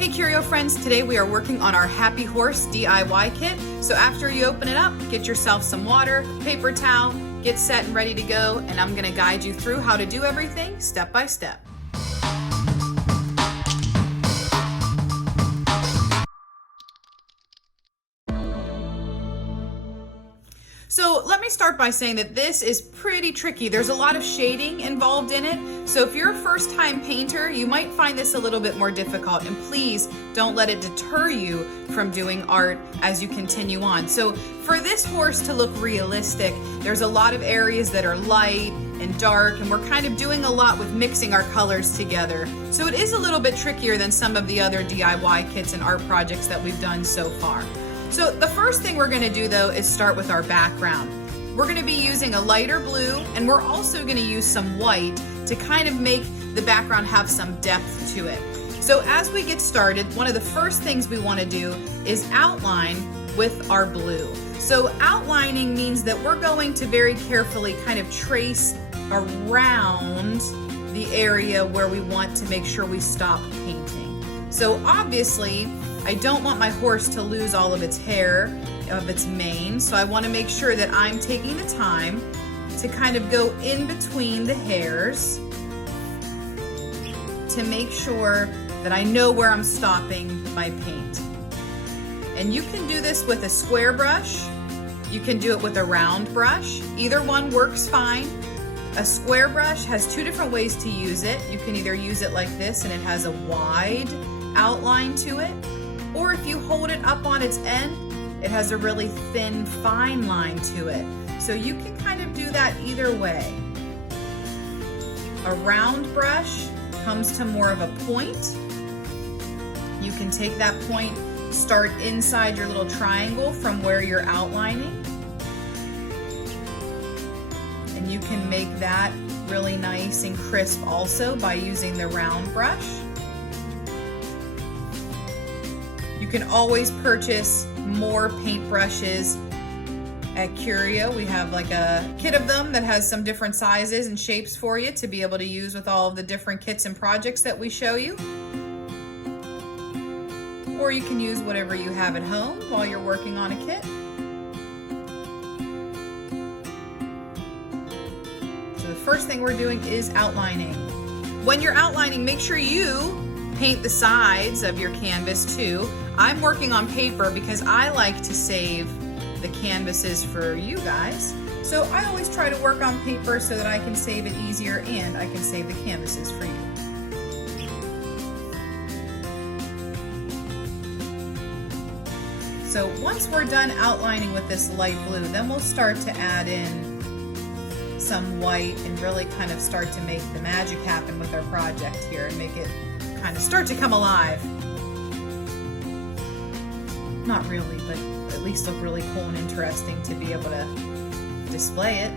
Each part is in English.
Hey Curio friends, today we are working on our Happy Horse DIY kit. So after you open it up, get yourself some water, paper towel, get set and ready to go, and I'm gonna guide you through how to do everything step by step. So let me start by saying that this is pretty tricky. There's a lot of shading involved in it. So if you're a first-time painter, you might find this a little bit more difficult, and please don't let it deter you from doing art as you continue on. So for this horse to look realistic, there's a lot of areas that are light and dark, and we're kind of doing a lot with mixing our colors together. So it is a little bit trickier than some of the other DIY kits and art projects that we've done so far. So the first thing we're gonna do though is start with our background. We're gonna be using a lighter blue, and we're also gonna use some white to kind of make the background have some depth to it. So as we get started, one of the first things we wanna do is outline with our blue. So outlining means that we're going to very carefully kind of trace around the area where we want to make sure we stop painting. So obviously, I don't want my horse to lose all of its hair, of its mane, so I want to make sure that I'm taking the time to kind of go in between the hairs to make sure that I know where I'm stopping my paint. And you can do this with a square brush, you can do it with a round brush, either one works fine. A square brush has two different ways to use it. You can either use it like this and it has a wide outline to it, or if you hold it up on its end, it has a really thin, fine line to it. So you can kind of do that either way. A round brush comes to more of a point. You can take that point, start inside your little triangle from where you're outlining, and you can make that really nice and crisp also by using the round brush. You can always purchase more paintbrushes at Curio. We have like a kit of them that has some different sizes and shapes for you to be able to use with all of the different kits and projects that we show you. Or you can use whatever you have at home while you're working on a kit. So the first thing we're doing is outlining. When you're outlining, make sure you paint the sides of your canvas too. I'm working on paper because I like to save the canvases for you guys. So I always try to work on paper so that I can save it easier and I can save the canvases for you. So once we're done outlining with this light blue, then we'll start to add in some white and really kind of start to make the magic happen with our project here and make it kind of start to come alive. Not really, but at least look really cool and interesting to be able to display it.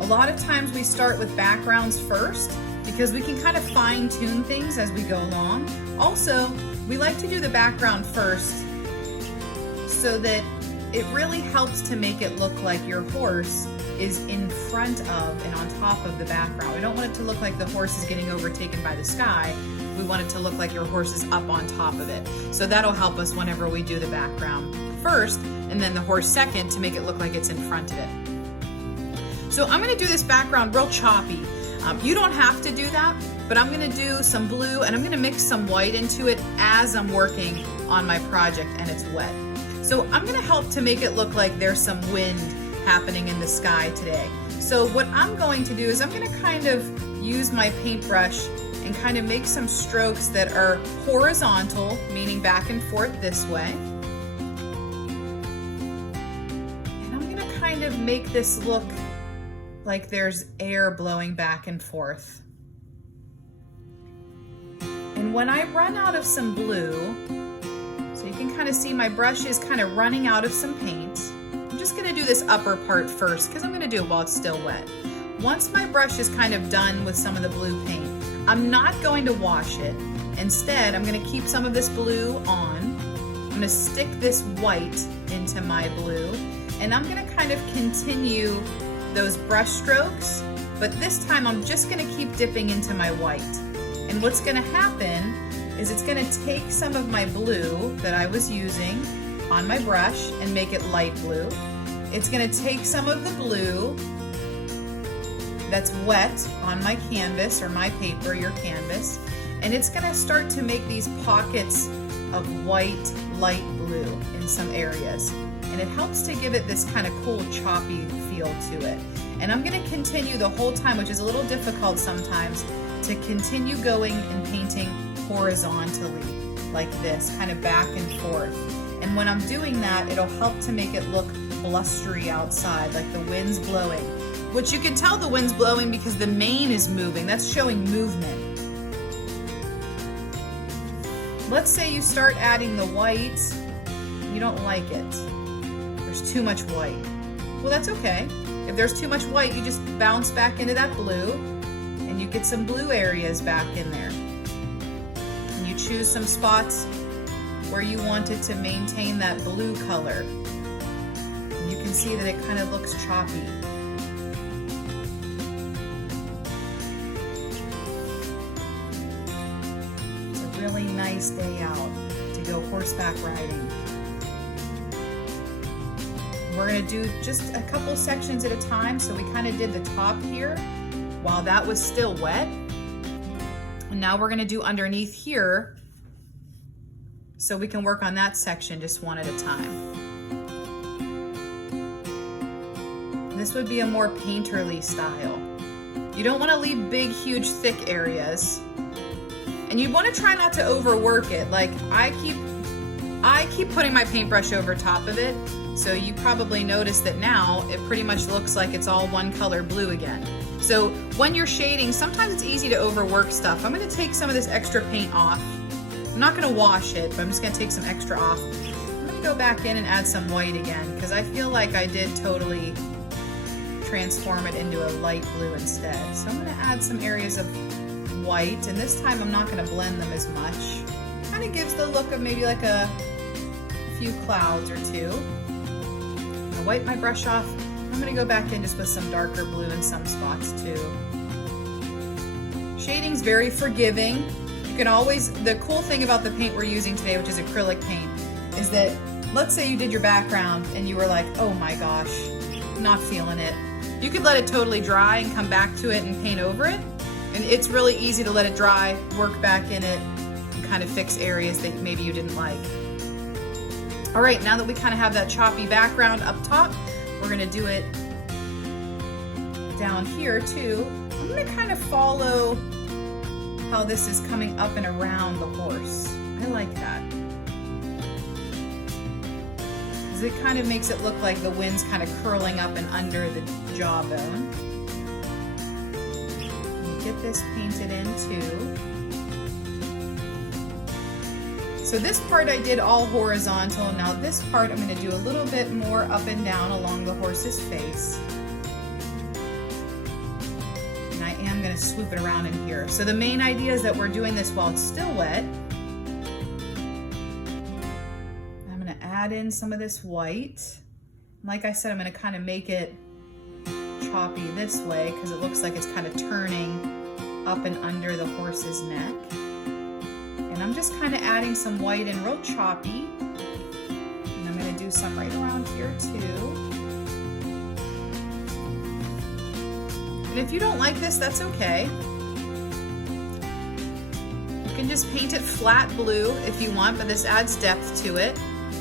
A lot of times we start with backgrounds first because we can kind of fine tune things as we go along. Also, we like to do the background first so that it really helps to make it look like your horse is in front of and on top of the background. We don't want it to look like the horse is getting overtaken by the sky. We want it to look like your horse is up on top of it. So that'll help us whenever we do the background first and then the horse second to make it look like it's in front of it. So I'm gonna do this background real choppy. You don't have to do that, but I'm gonna do some blue and I'm gonna mix some white into it as I'm working on my project and it's wet. So I'm gonna help to make it look like there's some wind happening in the sky today. So what I'm going to do is I'm gonna kind of use my paintbrush and kind of make some strokes that are horizontal, meaning back and forth this way. And I'm gonna kind of make this look like there's air blowing back and forth. And when I run out of some blue, so you can kind of see my brush is kind of running out of some paint, I'm just gonna do this upper part first because I'm gonna do it while it's still wet. Once my brush is kind of done with some of the blue paint, I'm not going to wash it. Instead, I'm gonna keep some of this blue on. I'm gonna stick this white into my blue, and I'm gonna kind of continue those brush strokes but this time I'm just gonna keep dipping into my white. And what's gonna happen is it's gonna take some of my blue that I was using on my brush and make it light blue. It's gonna take some of the blue that's wet on my canvas or my paper, your canvas, and it's gonna start to make these pockets of white, light blue in some areas. And it helps to give it this kind of cool choppy feel to it. And I'm gonna continue the whole time, which is a little difficult sometimes, to continue going and painting horizontally like this, kind of back and forth. And when I'm doing that, it'll help to make it look blustery outside, like the wind's blowing. Which you can tell the wind's blowing because the mane is moving. That's showing movement. Let's say you start adding the white, you don't like it. There's too much white. Well, that's okay. If there's too much white, you just bounce back into that blue and you get some blue areas back in there. And you choose some spots where you want it to maintain that blue color. And you can see that it kind of looks choppy. It's a really nice day out to go horseback riding. We're gonna do just a couple sections at a time. So we kind of did the top here while that was still wet. And now we're gonna do underneath here so we can work on that section just one at a time. This would be a more painterly style. You don't wanna leave big, huge, thick areas. And you wanna try not to overwork it. Like I keep putting my paintbrush over top of it. So you probably noticed that now it pretty much looks like it's all one color blue again. So when you're shading, sometimes it's easy to overwork stuff. I'm gonna take some of this extra paint off. I'm not gonna wash it, but I'm just gonna take some extra off. I'm gonna go back in and add some white again because I feel like I did totally transform it into a light blue instead. So I'm gonna add some areas of white, and this time I'm not gonna blend them as much. Kind of gives the look of maybe like a few clouds or two. I'm gonna wipe my brush off. I'm gonna go back in just with some darker blue in some spots too. Shading's very forgiving. You can always, the cool thing about the paint we're using today, which is acrylic paint, is that let's say you did your background and you were like, oh my gosh, not feeling it. You could let it totally dry and come back to it and paint over it. And it's really easy to let it dry, work back in it, and kind of fix areas that maybe you didn't like. All right, now that we kind of have that choppy background up top, we're gonna do it down here too. I'm gonna kind of follow how this is coming up and around the horse. I like that. Because it kind of makes it look like the wind's kind of curling up and under the jawbone. Get this painted in too. So this part I did all horizontal. Now this part I'm going to do a little bit more up and down along the horse's face. And I am going to swoop it around in here. So the main idea is that we're doing this while it's still wet. I'm going to add in some of this white. Like I said, I'm going to kind of make it choppy this way because it looks like it's kind of turning up and under the horse's neck. And I'm just kind of adding some white in real choppy. And I'm going to do some right around here too. And if you don't like this, that's okay. You can just paint it flat blue if you want, but this adds depth to it.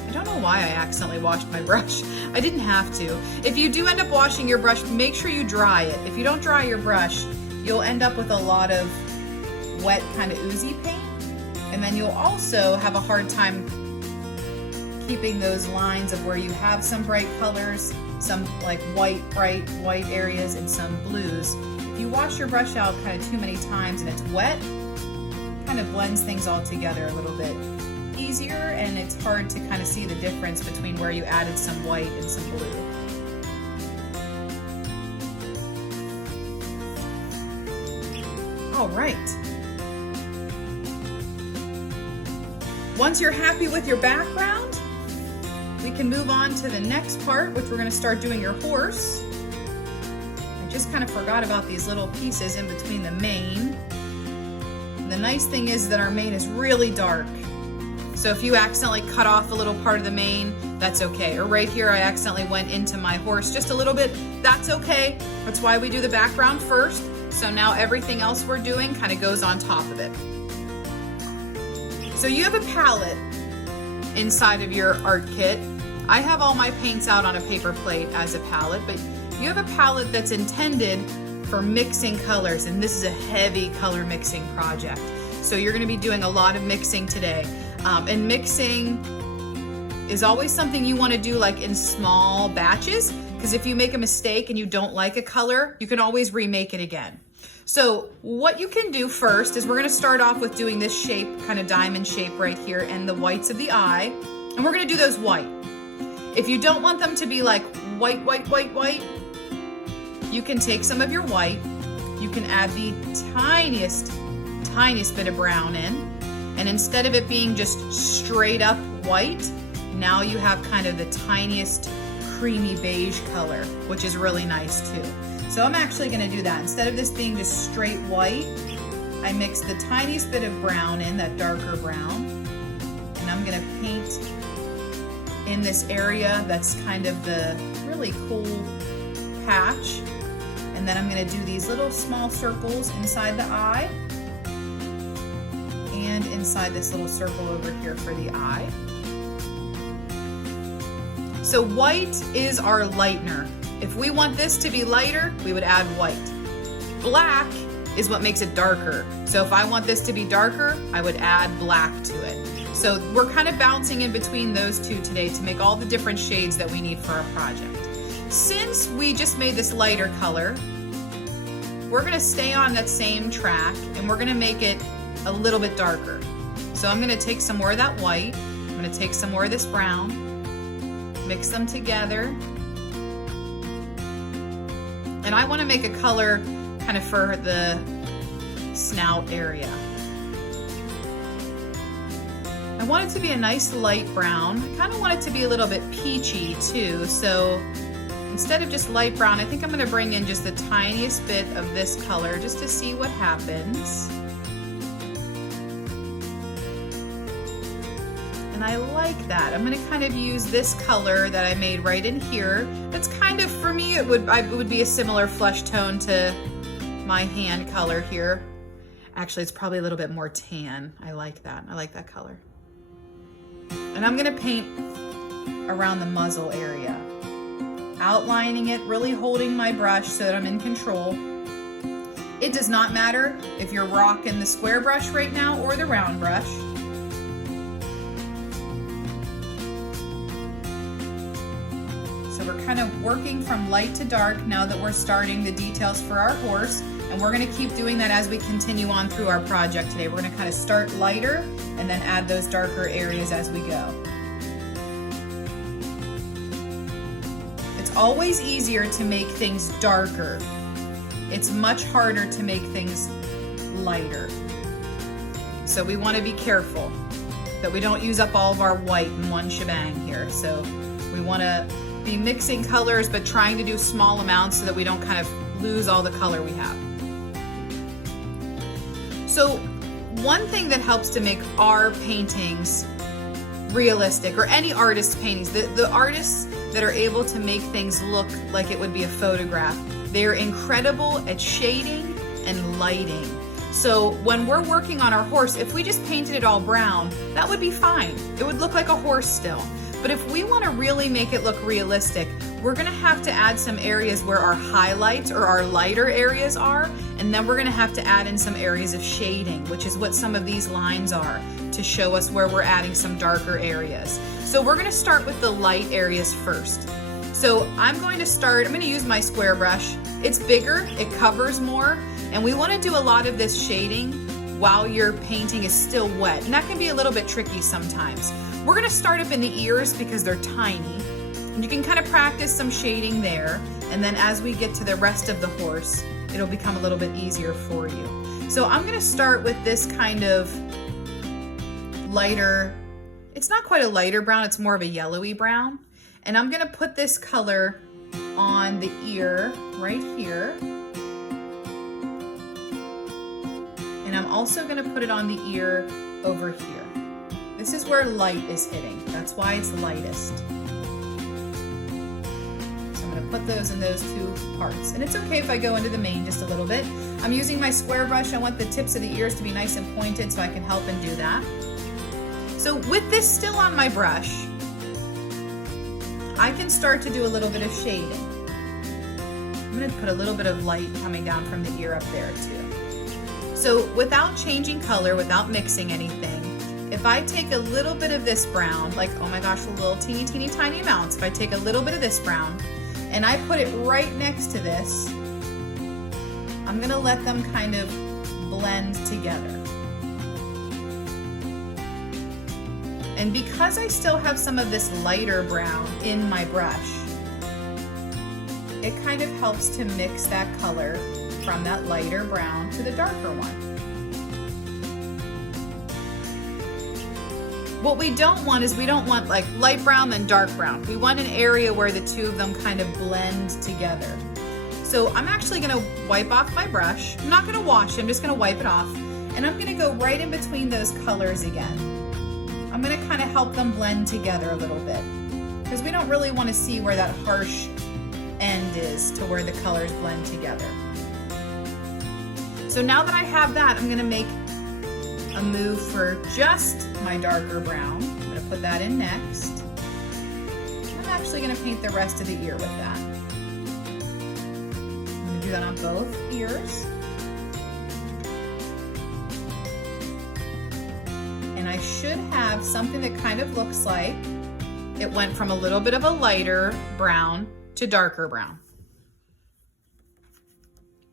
I don't know why I accidentally washed my brush. I didn't have to. If you do end up washing your brush, make sure you dry it. If you don't dry your brush, you'll end up with a lot of wet, kind of oozy paint. And then you'll also have a hard time keeping those lines of where you have some bright colors, some like bright white areas, and some blues. If you wash your brush out kind of too many times and it's wet, it kind of blends things all together a little bit easier, and it's hard to kind of see the difference between where you added some white and some blue. All right. Once you're happy with your background, we can move on to the next part, which we're going to start doing your horse. I just kind of forgot about these little pieces in between the mane. And the nice thing is that our mane is really dark. So if you accidentally cut off a little part of the mane, that's okay. Or right here, I accidentally went into my horse just a little bit, that's okay. That's why we do the background first. So now everything else we're doing kind of goes on top of it. So you have a palette inside of your art kit. I have all my paints out on a paper plate as a palette, but you have a palette that's intended for mixing colors, and this is a heavy color mixing project. So you're gonna be doing a lot of mixing today. And mixing is always something you wanna do like in small batches, because if you make a mistake and you don't like a color, you can always remake it again. So what you can do first is we're gonna start off with doing this shape, kind of diamond shape right here, and the whites of the eye, and we're gonna do those white. If you don't want them to be like white, white, white, white, you can take some of your white, you can add the tiniest bit of brown in, and instead of it being just straight up white, now you have kind of the tiniest creamy beige color, which is really nice too. So I'm actually gonna do that. Instead of this being just straight white, I mix the tiniest bit of brown in, that darker brown, and I'm gonna paint in this area that's kind of the really cool patch. And then I'm gonna do these little small circles inside the eye and inside this little circle over here for the eye. So white is our lightener. If we want this to be lighter, we would add white. Black is what makes it darker. So if I want this to be darker, I would add black to it. So we're kind of bouncing in between those two today to make all the different shades that we need for our project. Since we just made this lighter color, we're gonna stay on that same track and we're gonna make it a little bit darker. So I'm gonna take some more of that white, I'm gonna take some more of this brown, mix them together. And I wanna make a color kind of for the snout area. I want it to be a nice light brown. I kind of want it to be a little bit peachy too. So instead of just light brown, I think I'm gonna bring in just the tiniest bit of this color just to see what happens. And I like that. I'm gonna kind of use this color that I made right in here. That's kind of, for me, it would be a similar flesh tone to my hand color here. Actually, it's probably a little bit more tan. I like that. I like that color. And I'm gonna paint around the muzzle area, outlining it, really holding my brush so that I'm in control. It does not matter if you're rocking the square brush right now or the round brush. So we're kind of working from light to dark now that we're starting the details for our horse, and we're gonna keep doing that as we continue on through our project today. We're gonna kind of start lighter and then add those darker areas as we go. It's always easier to make things darker. It's much harder to make things lighter. So we wanna be careful that we don't use up all of our white in one shebang here. So we wanna be mixing colors, but trying to do small amounts so that we don't kind of lose all the color we have. So one thing that helps to make our paintings realistic, or any artist's paintings, the artists that are able to make things look like it would be a photograph, they're incredible at shading and lighting. So when we're working on our horse, if we just painted it all brown, that would be fine. It would look like a horse still. But if we want to really make it look realistic, we're going to have to add some areas where our highlights or our lighter areas are, and then we're going to have to add in some areas of shading, which is what some of these lines are, to show us where we're adding some darker areas. So we're going to start with the light areas first. So I'm going to use my square brush. It's bigger, it covers more, and we want to do a lot of this shading while your painting is still wet, and that can be a little bit tricky sometimes. We're gonna start up in the ears because they're tiny, and you can kind of practice some shading there, and then as we get to the rest of the horse, it'll become a little bit easier for you. So I'm gonna start with this kind of lighter, it's not quite a lighter brown, it's more of a yellowy brown, and I'm gonna put this color on the ear right here. And I'm also gonna put it on the ear over here. This is where light is hitting. That's why it's lightest. So I'm gonna put those in those two parts. And it's okay if I go into the mane just a little bit. I'm using my square brush. I want the tips of the ears to be nice and pointed so I can help and do that. So with this still on my brush, I can start to do a little bit of shading. I'm gonna put a little bit of light coming down from the ear up there too. So without changing color, without mixing anything, if I take a little bit of this brown, like, oh my gosh, a little teeny tiny amounts, if I take a little bit of this brown and I put it right next to this, I'm gonna let them kind of blend together. And because I still have some of this lighter brown in my brush, it kind of helps to mix that color from that lighter brown to the darker one. What we don't want is we don't want like light brown then dark brown. We want an area where the two of them kind of blend together. So I'm actually gonna wipe off my brush. I'm not gonna wash it, I'm just gonna wipe it off. And I'm gonna go right in between those colors again. I'm gonna kind of help them blend together a little bit because we don't really want to see where that harsh end is to where the colors blend together. So now that I have that, I'm gonna make a move for just my darker brown. I'm gonna put that in next. I'm actually gonna paint the rest of the ear with that. I'm gonna do that on both ears. And I should have something that kind of looks like it went from a little bit of a lighter brown to darker brown.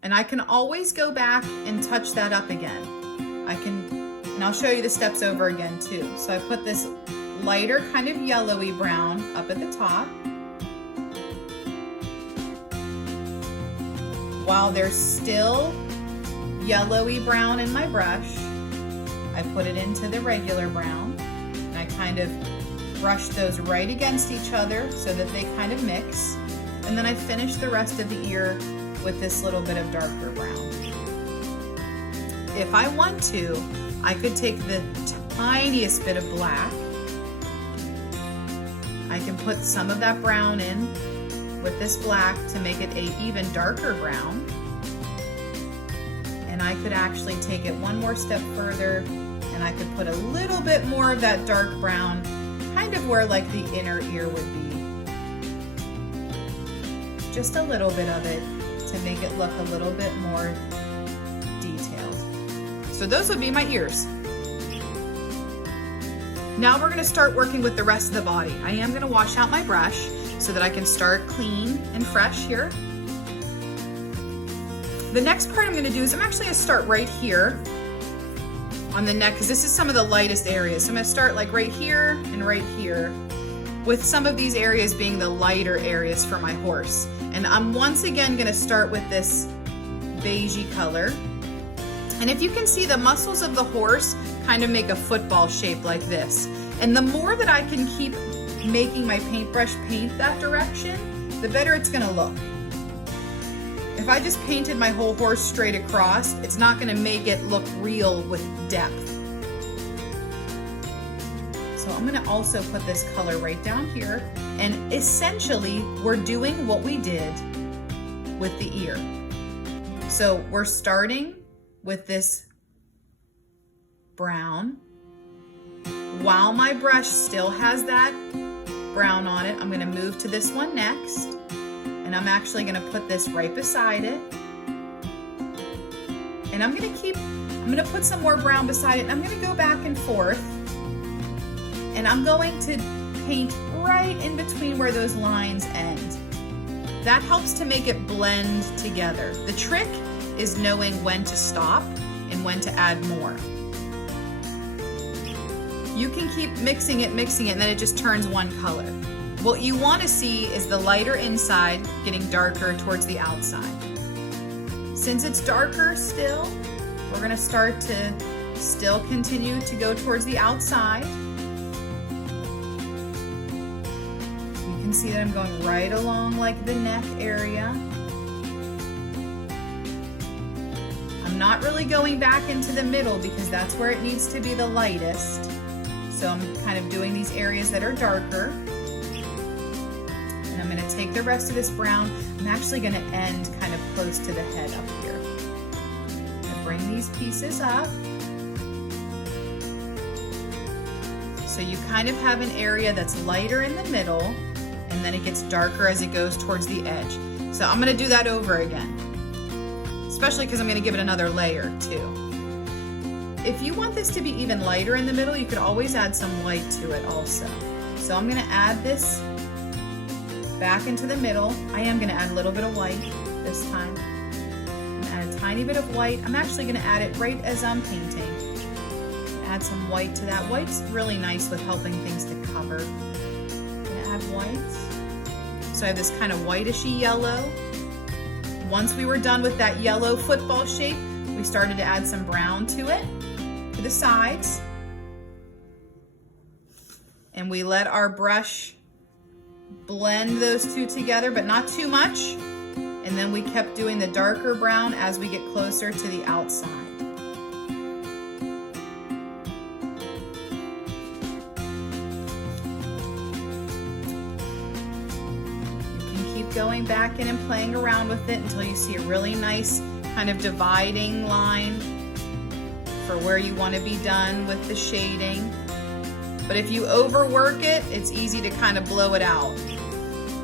And I can always go back and touch that up again. And I'll show you the steps over again too. So I put this lighter kind of yellowy brown up at the top. While there's still yellowy brown in my brush, I put it into the regular brown and I kind of brush those right against each other so that they kind of mix. And then I finish the rest of the ear with this little bit of darker brown. If I want to, I could take the tiniest bit of black. I can put some of that brown in with this black to make it an even darker brown. And I could actually take it one more step further and I could put a little bit more of that dark brown, kind of where like the inner ear would be. Just a little bit of it to make it look a little bit more detailed. So those would be my ears. Now we're gonna start working with the rest of the body. I am gonna wash out my brush so that I can start clean and fresh here. The next part I'm gonna do is I'm actually gonna start right here on the neck because this is some of the lightest areas. So I'm gonna start like right here and right here, with some of these areas being the lighter areas for my horse. And I'm once again gonna start with this beigey color. And if you can see, the muscles of the horse kind of make a football shape like this. And the more that I can keep making my paintbrush paint that direction, the better it's gonna look. If I just painted my whole horse straight across, it's not gonna make it look real with depth. So I'm gonna also put this color right down here. And essentially, we're doing what we did with the ear. So we're starting with this brown. While my brush still has that brown on it, I'm gonna move to this one next. And I'm actually gonna put this right beside it. And I'm gonna put some more brown beside it, and I'm gonna go back and forth. And I'm going to paint right in between where those lines end. That helps to make it blend together. The trick is knowing when to stop and when to add more. You can keep mixing it, and then it just turns one color. What you want to see is the lighter inside getting darker towards the outside. Since it's darker still, we're gonna start to still continue to go towards the outside. You can see that I'm going right along like the neck area. I'm not really going back into the middle because that's where it needs to be the lightest. So I'm kind of doing these areas that are darker. And I'm gonna take the rest of this brown. I'm actually gonna end kind of close to the head up here. I'm gonna bring these pieces up. So you kind of have an area that's lighter in the middle, and then it gets darker as it goes towards the edge. So I'm gonna do that over again, especially because I'm gonna give it another layer too. If you want this to be even lighter in the middle, you could always add some white to it also. So I'm gonna add this back into the middle. I am gonna add a little bit of white this time. I'm gonna add a tiny bit of white. I'm actually gonna add it right as I'm painting. Add some white to that. White's really nice with helping things to cover. I'm gonna add white. So I have this kind of whitishy yellow. Once we were done with that yellow football shape, we started to add some brown to it, to the sides. And we let our brush blend those two together, but not too much. And then we kept doing the darker brown as we get closer to the outside. Going back in and playing around with it until you see a really nice kind of dividing line for where you want to be done with the shading. But if you overwork it, it's easy to kind of blow it out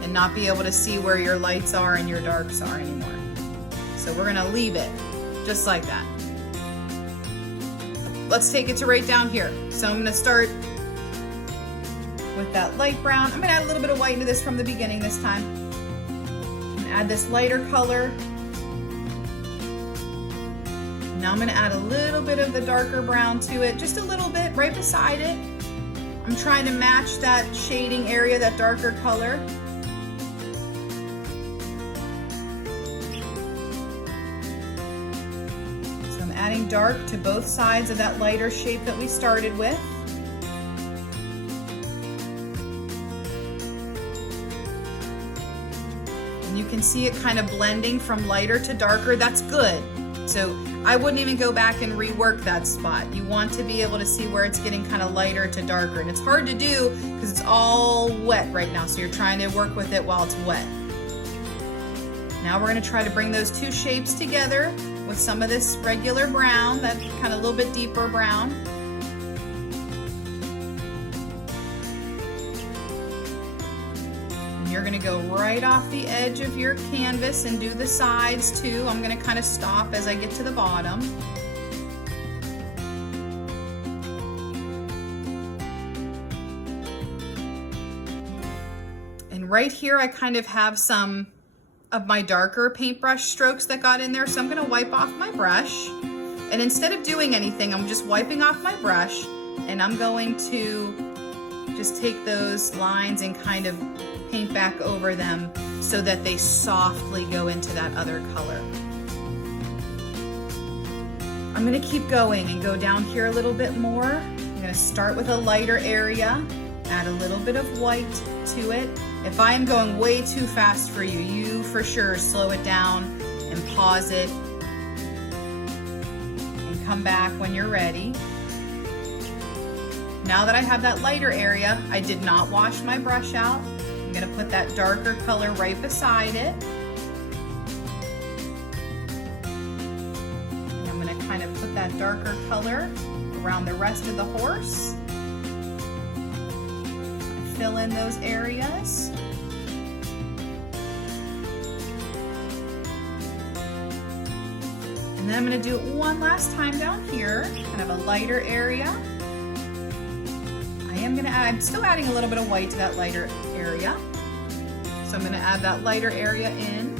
and not be able to see where your lights are and your darks are anymore. So we're gonna leave it just like that. Let's take it to right down here. So I'm gonna start with that light brown. I'm gonna add a little bit of white into this from the beginning this time. Add this lighter color. Now I'm gonna add a little bit of the darker brown to it, just a little bit right beside it. I'm trying to match that shading area, that darker color. So I'm adding dark to both sides of that lighter shape that we started with. You can see it kind of blending from lighter to darker. That's good. So I wouldn't even go back and rework that spot. You want to be able to see where it's getting kind of lighter to darker. And it's hard to do because it's all wet right now. So you're trying to work with it while it's wet. Now we're going to try to bring those two shapes together with some of this regular brown, that kind of a little bit deeper brown. You're gonna go right off the edge of your canvas and do the sides too. I'm gonna kind of stop as I get to the bottom. And right here, I kind of have some of my darker paintbrush strokes that got in there. So I'm gonna wipe off my brush. And instead of doing anything, I'm just wiping off my brush and I'm going to just take those lines and kind of paint back over them so that they softly go into that other color. I'm gonna keep going and go down here a little bit more. I'm gonna start with a lighter area, add a little bit of white to it. If I am going way too fast for you, you for sure slow it down and pause it and come back when you're ready. Now that I have that lighter area, I did not wash my brush out. I'm gonna put that darker color right beside it. And I'm gonna kind of put that darker color around the rest of the horse. Fill in those areas. And then I'm gonna do it one last time down here, kind of a lighter area. I'm still adding a little bit of white to that lighter area. So I'm gonna add that lighter area in.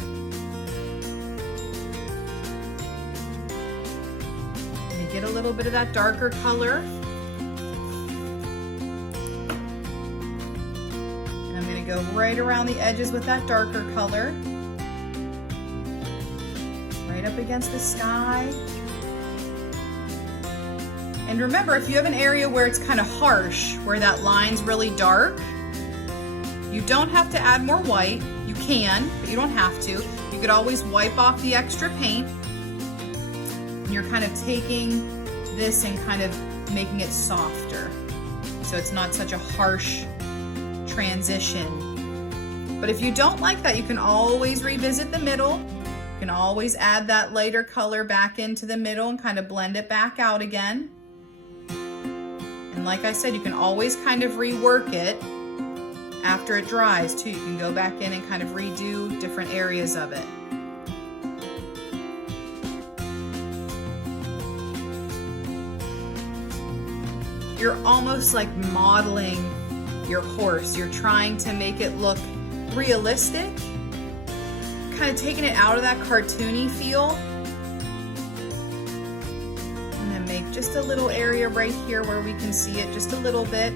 I'm gonna get a little bit of that darker color. And I'm gonna go right around the edges with that darker color. Right up against the sky. And remember, if you have an area where it's kind of harsh, where that line's really dark, You don't have to add more white. You can, but you don't have to. You could always wipe off the extra paint. And you're kind of taking this and kind of making it softer, so it's not such a harsh transition. But if you don't like that, you can always revisit the middle. You can always add that lighter color back into the middle and kind of blend it back out again. And like I said, you can always kind of rework it after it dries too. You can go back in and kind of redo different areas of it. You're almost like modeling your horse. You're trying to make it look realistic, kind of taking it out of that cartoony feel. And then make just a little area right here where we can see it just a little bit.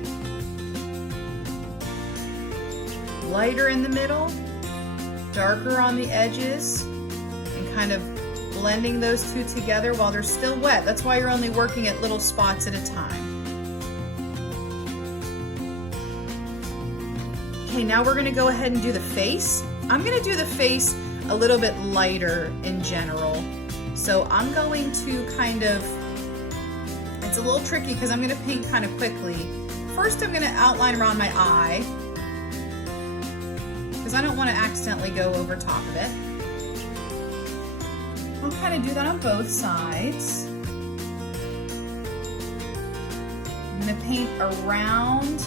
Lighter in the middle, darker on the edges, and kind of blending those two together while they're still wet. That's why you're only working at little spots at a time. Okay, now we're gonna go ahead and do the face. I'm gonna do the face a little bit lighter in general. So I'm going to kind of, it's a little tricky because I'm gonna paint kind of quickly. First, I'm gonna outline around my eye because I don't wanna accidentally go over top of it. I'll kind of do that on both sides. I'm gonna paint around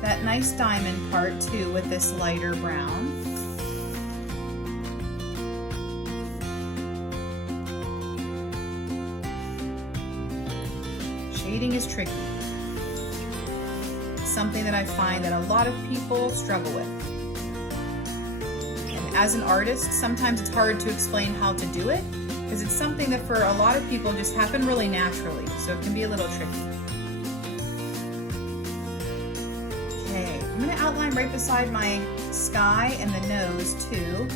that nice diamond part too with this lighter brown. Shading is tricky. It's something that I find that a lot of people struggle with. And as an artist, sometimes it's hard to explain how to do it because it's something that for a lot of people just happen really naturally, so it can be a little tricky. I'm going to outline right beside my sky and the nose too,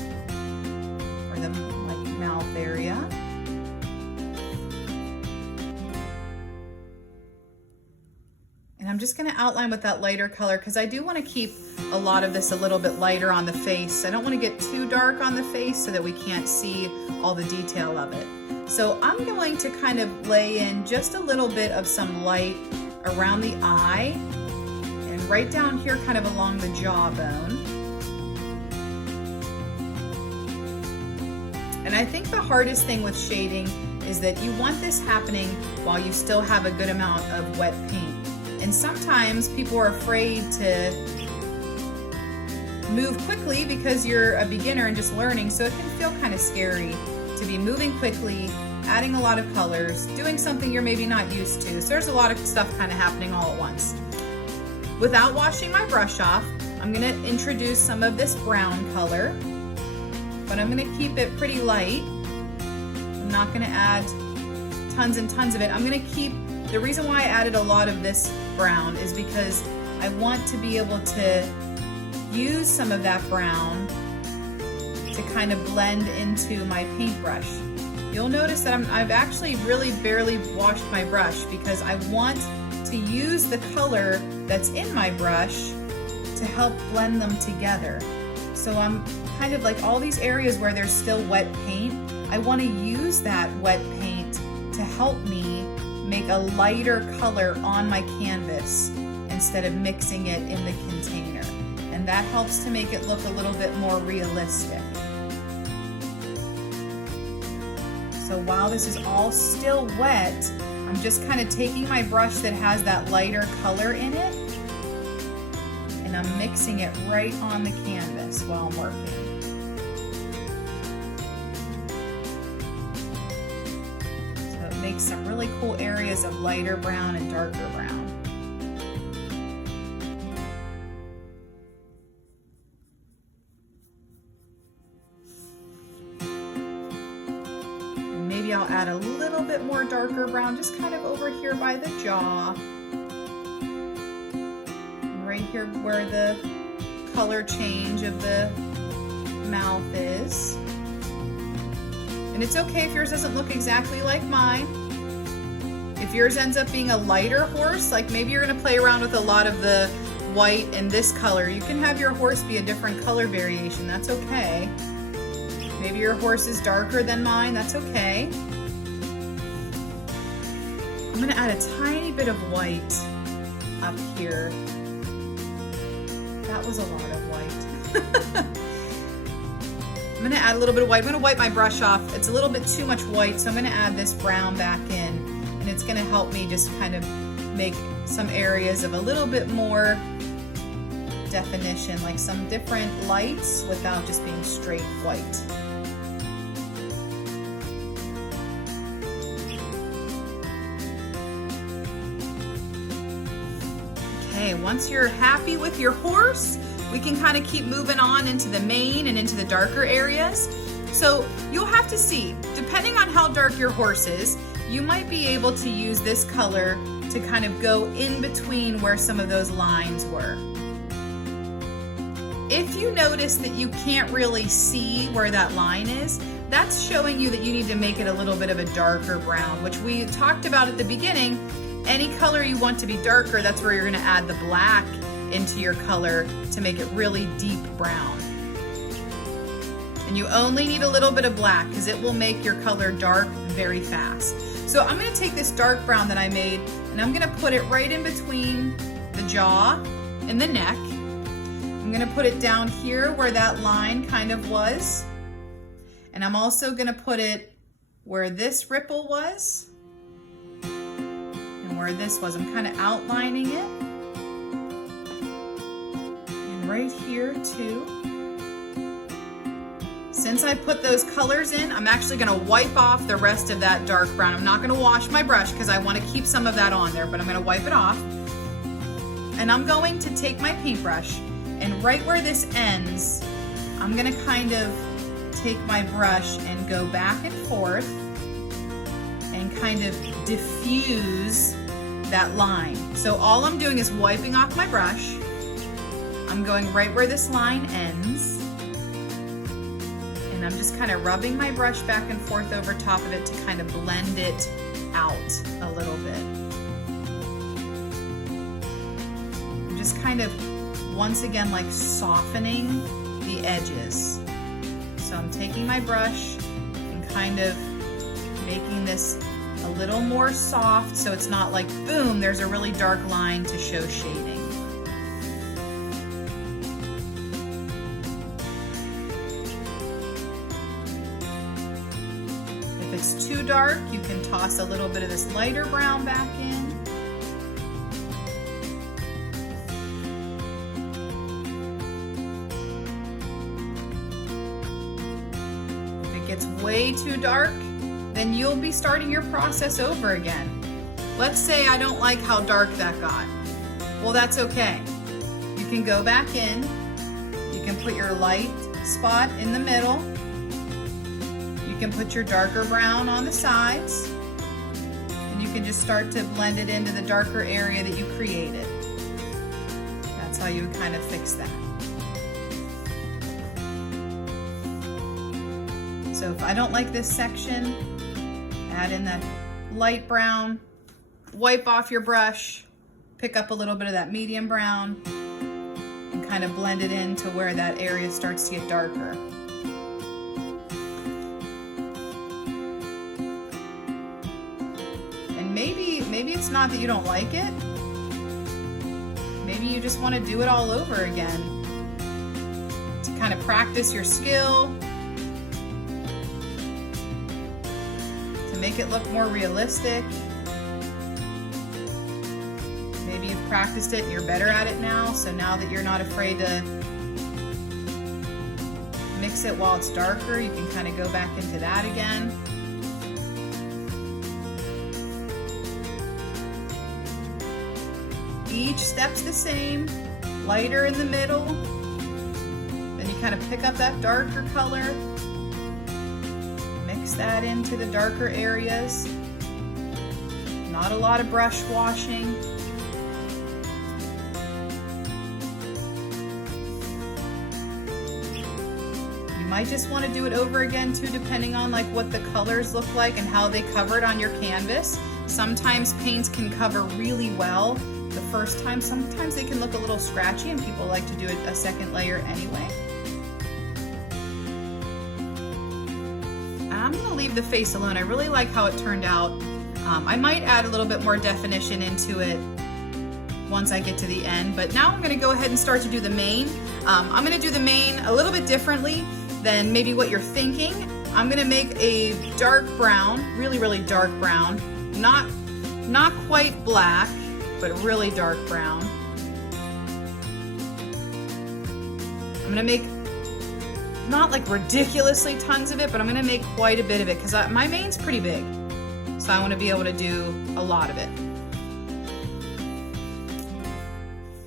or the mouth area. And I'm just going to outline with that lighter color because I do want to keep a lot of this a little bit lighter on the face. I don't want to get too dark on the face so that we can't see all the detail of it. So I'm going to kind of lay in just a little bit of some light around the eye, right down here kind of along the jawbone. And I think the hardest thing with shading is that you want this happening while you still have a good amount of wet paint. And sometimes people are afraid to move quickly because you're a beginner and just learning, so it can feel kind of scary to be moving quickly, adding a lot of colors, doing something you're maybe not used to. So there's a lot of stuff kind of happening all at once. Without washing my brush off, I'm gonna introduce some of this brown color, but I'm gonna keep it pretty light. I'm not gonna add tons and tons of it. I'm gonna keep, the reason why I added a lot of this brown is because I want to be able to use some of that brown to kind of blend into my paintbrush. You'll notice that I've actually really barely washed my brush because I want to use the color that's in my brush to help blend them together. So I'm kind of like all these areas where there's still wet paint, I want to use that wet paint to help me make a lighter color on my canvas instead of mixing it in the container. And that helps to make it look a little bit more realistic. So while this is all still wet, I'm just kind of taking my brush that has that lighter color in it, and I'm mixing it right on the canvas while I'm working. So it makes some really cool areas of lighter brown and darker brown. Maybe I'll add a little bit more darker brown, just kind of over here by the jaw. And right here where the color change of the mouth is. And it's okay if yours doesn't look exactly like mine. If yours ends up being a lighter horse, like maybe you're gonna play around with a lot of the white and this color. You can have your horse be a different color variation, that's okay. Maybe your horse is darker than mine, that's okay. I'm gonna add a tiny bit of white up here. That was a lot of white. I'm gonna add a little bit of white. I'm gonna wipe my brush off. It's a little bit too much white, so I'm gonna add this brown back in, and it's gonna help me just kind of make some areas of a little bit more definition, like some different lights without just being straight white. Okay, once you're happy with your horse, we can kind of keep moving on into the mane and into the darker areas. So you'll have to see, depending on how dark your horse is, you might be able to use this color to kind of go in between where some of those lines were. If you notice that you can't really see where that line is, that's showing you that you need to make it a little bit of a darker brown, which we talked about at the beginning. Any color you want to be darker, that's where you're gonna add the black into your color to make it really deep brown. And you only need a little bit of black because it will make your color dark very fast. So I'm gonna take this dark brown that I made and I'm gonna put it right in between the jaw and the neck. I'm gonna put it down here where that line kind of was. And I'm also gonna put it where this ripple was and where this was. I'm kind of outlining it. And right here too. Since I put those colors in, I'm actually gonna wipe off the rest of that dark brown. I'm not gonna wash my brush because I wanna keep some of that on there, but I'm gonna wipe it off. And I'm going to take my paintbrush and right where this ends, I'm gonna kind of take my brush and go back and forth and kind of diffuse that line. So all I'm doing is wiping off my brush. I'm going right where this line ends. And I'm just kind of rubbing my brush back and forth over top of it to kind of blend it out a little bit. I'm just kind of, once again, like softening the edges. So I'm taking my brush and kind of making this a little more soft so it's not like, boom, there's a really dark line to show shading. If it's too dark, you can toss a little bit of this lighter brown back in. Gets way too dark, then you'll be starting your process over again. Let's say I don't like how dark that got. Well, that's okay. You can go back in, you can put your light spot in the middle, you can put your darker brown on the sides, and you can just start to blend it into the darker area that you created. That's how you would kind of fix that. So if I don't like this section, add in that light brown, wipe off your brush, pick up a little bit of that medium brown, and kind of blend it into where that area starts to get darker. And maybe it's not that you don't like it. Maybe you just want to do it all over again to kind of practice your skill, make it look more realistic. Maybe you've practiced it and you're better at it now, so now that you're not afraid to mix it while it's darker, you can kind of go back into that again. Each step's the same, lighter in the middle, then you kind of pick up that darker color, that into the darker areas. Not a lot of brush washing. You might just want to do it over again too, depending on like what the colors look like and how they covered on your canvas. Sometimes paints can cover really well the first time. Sometimes they can look a little scratchy and people like to do a second layer anyway. I'm gonna leave the face alone. I really like how it turned out. I might add a little bit more definition into it once I get to the end, but now I'm gonna go ahead and start to do the mane. I'm gonna do the mane a little bit differently than maybe what you're thinking. I'm gonna make a dark brown, really, really dark brown, not quite black, but really dark brown. I'm gonna make not like ridiculously tons of it, but I'm gonna make quite a bit of it because my mane's pretty big. So I wanna be able to do a lot of it.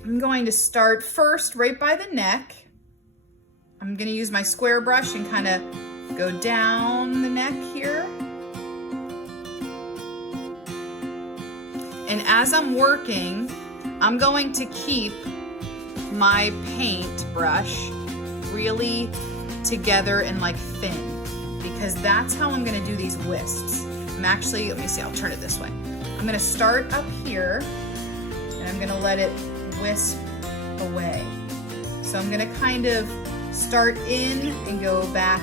I'm going to start first right by the neck. I'm gonna use my square brush and kind of go down the neck here. And as I'm working, I'm going to keep my paint brush really together and like thin, because that's how I'm gonna do these wisps. I'm actually, let me see, I'll turn it this way. I'm gonna start up here and I'm gonna let it wisp away. So I'm gonna kind of start in and go back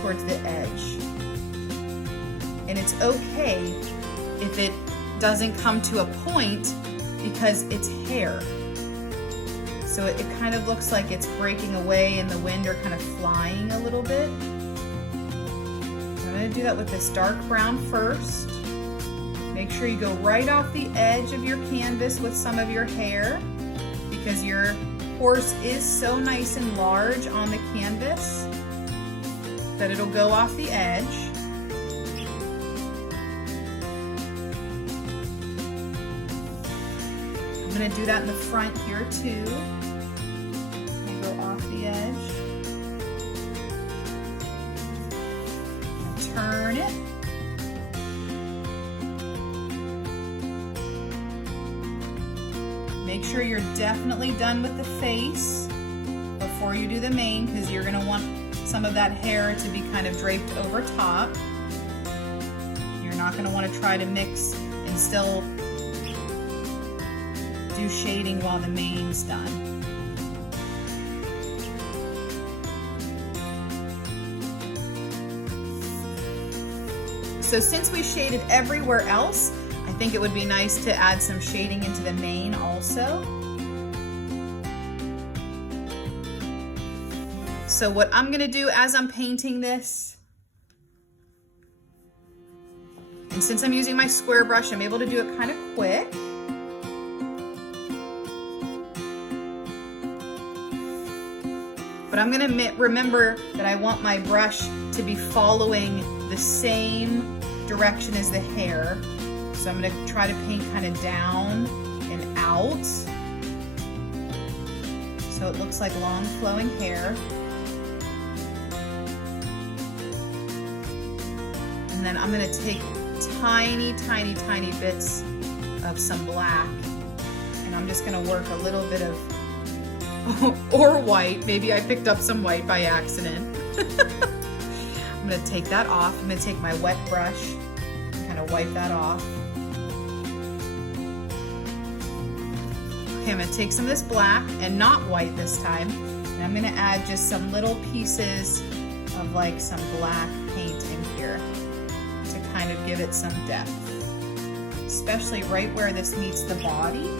towards the edge. And it's okay if it doesn't come to a point because it's hair. So it kind of looks like it's breaking away and the wind are kind of flying a little bit. I'm gonna do that with this dark brown first. Make sure you go right off the edge of your canvas with some of your hair, because your horse is so nice and large on the canvas that it'll go off the edge. I'm gonna do that in the front here too. Go off the edge. Turn it. Make sure you're definitely done with the face before you do the mane, because you're gonna want some of that hair to be kind of draped over top. You're not gonna wanna try to mix and still do shading while the mane's done. So since we shaded everywhere else, I think it would be nice to add some shading into the mane also. So what I'm gonna do as I'm painting this, and since I'm using my square brush, I'm able to do it kind of quick. But I'm gonna remember that I want my brush to be following the same direction as the hair. So I'm gonna try to paint kind of down and out, so it looks like long flowing hair. And then I'm gonna take tiny, tiny, tiny bits of some black, and I'm just gonna work a little bit of, or white, maybe I picked up some white by accident. I'm gonna take that off. I'm gonna take my wet brush and kind of wipe that off. Okay, I'm gonna take some of this black, and not white this time, and I'm gonna add just some little pieces of like some black paint in here to kind of give it some depth, especially right where this meets the body,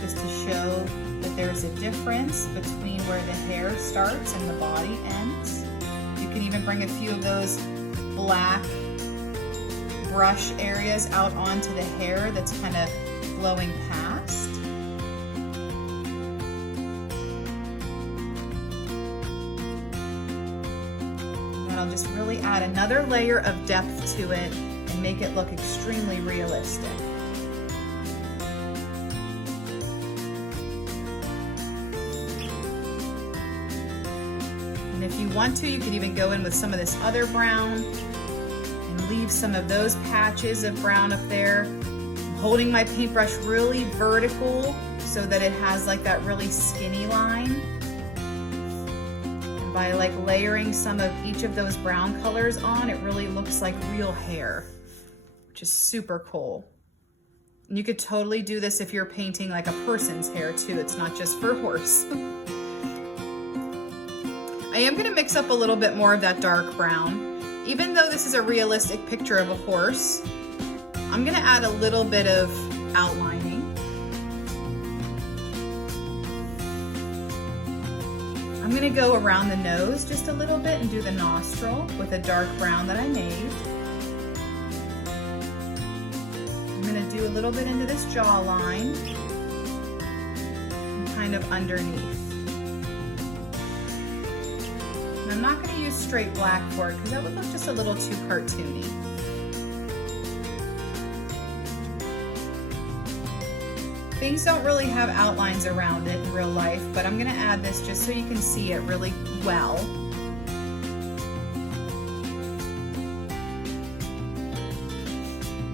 just to show that there's a difference between where the hair starts and the body ends. You can even bring a few of those black brush areas out onto the hair that's kind of blowing past. And I'll just really add another layer of depth to it and make it look extremely realistic. And if you want to, you could even go in with some of this other brown and leave some of those patches of brown up there. I'm holding my paintbrush really vertical so that it has like that really skinny line. And by like layering some of each of those brown colors on, it really looks like real hair, which is super cool. You could totally do this if you're painting like a person's hair too. It's not just for a horse. I am gonna mix up a little bit more of that dark brown. Even though this is a realistic picture of a horse, I'm gonna add a little bit of outlining. I'm gonna go around the nose just a little bit and do the nostril with a dark brown that I made. I'm gonna do a little bit into this jawline and kind of underneath. And I'm not gonna use straight black for it because that would look just a little too cartoony. Things don't really have outlines around it in real life, but I'm gonna add this just so you can see it really well.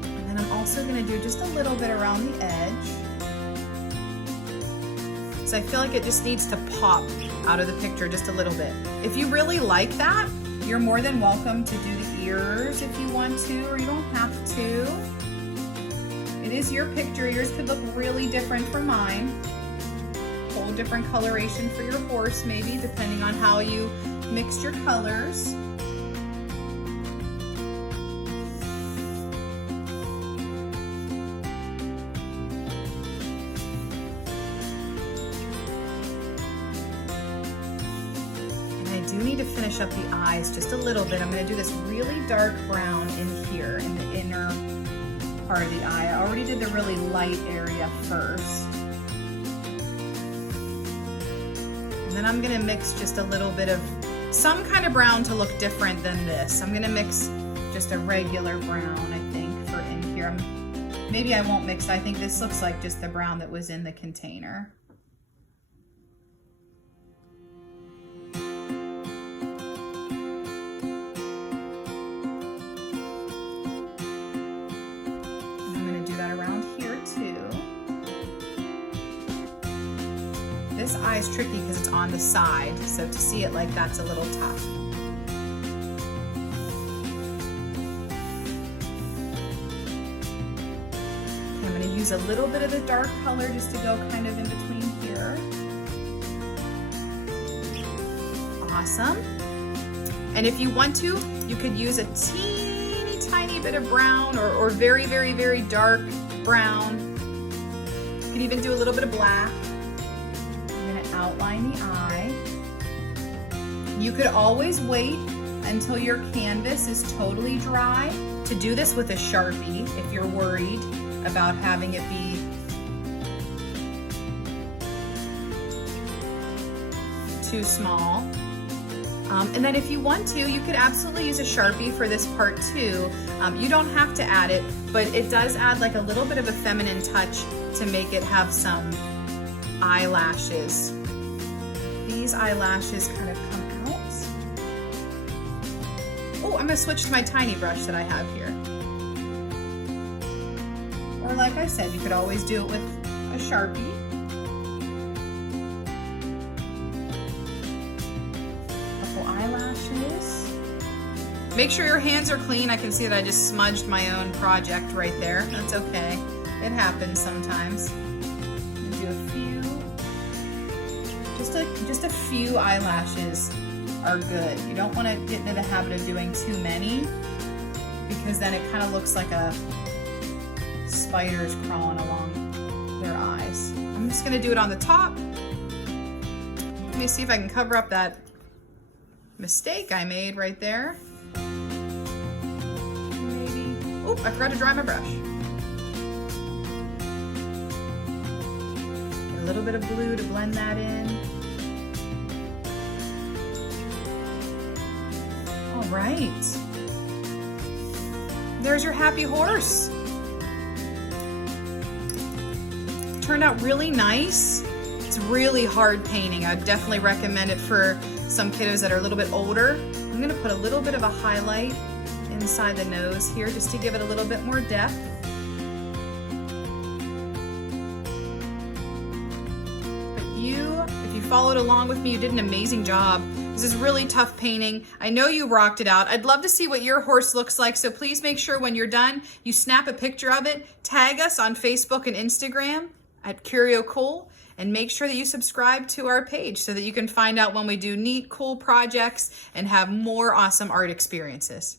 And then I'm also gonna do just a little bit around the edge. So I feel like it just needs to pop out of the picture just a little bit. If you really like that, you're more than welcome to do the ears if you want to, or you don't have to. It is your picture. Yours could look really different from mine. Whole different coloration for your horse maybe, depending on how you mixed your colors. And I do need to finish up the eyes just a little bit. I'm going to do this really dark brown in here in the inner part of the eye. I already did the really light area first. And then I'm gonna mix just a little bit of some kind of brown to look different than this. I'm gonna mix just a regular brown, I think, for in here. Maybe I won't mix. I think this looks like just the brown that was in the container. This eye is tricky because it's on the side, so to see it like that's a little tough. Okay, I'm going to use a little bit of the dark color just to go kind of in between here. Awesome. And if you want to, you could use a teeny tiny bit of brown or very, very, very dark brown. You can even do a little bit of black. Outline the eye. You could always wait until your canvas is totally dry to do this with a Sharpie if you're worried about having it be too small. And then if you want to, you could absolutely use a Sharpie for this part too. You don't have to add it, but it does add like a little bit of a feminine touch to make it have some eyelashes. These eyelashes kind of come out. Oh, I'm gonna switch to my tiny brush that I have here. Or like I said, you could always do it with a Sharpie. Couple eyelashes. Make sure your hands are clean. I can see that I just smudged my own project right there. That's okay. It happens sometimes. Do a few. Just a few eyelashes are good. You don't want to get into the habit of doing too many because then it kind of looks like a spider's crawling along their eyes. I'm just going to do it on the top. Let me see if I can cover up that mistake I made right there. Maybe. Oh, I forgot to dry my brush. Get a little bit of blue to blend that in. All right. There's your happy horse. Turned out really nice. It's really hard painting. I'd definitely recommend it for some kiddos that are a little bit older. I'm gonna put a little bit of a highlight inside the nose here just to give it a little bit more depth. But if you followed along with me, you did an amazing job This is really tough painting. I know you rocked it out. I'd love to see what your horse looks like, so please make sure when you're done, you snap a picture of it, tag us on Facebook and Instagram at Curio Cool, and make sure that you subscribe to our page so that you can find out when we do neat, cool projects and have more awesome art experiences.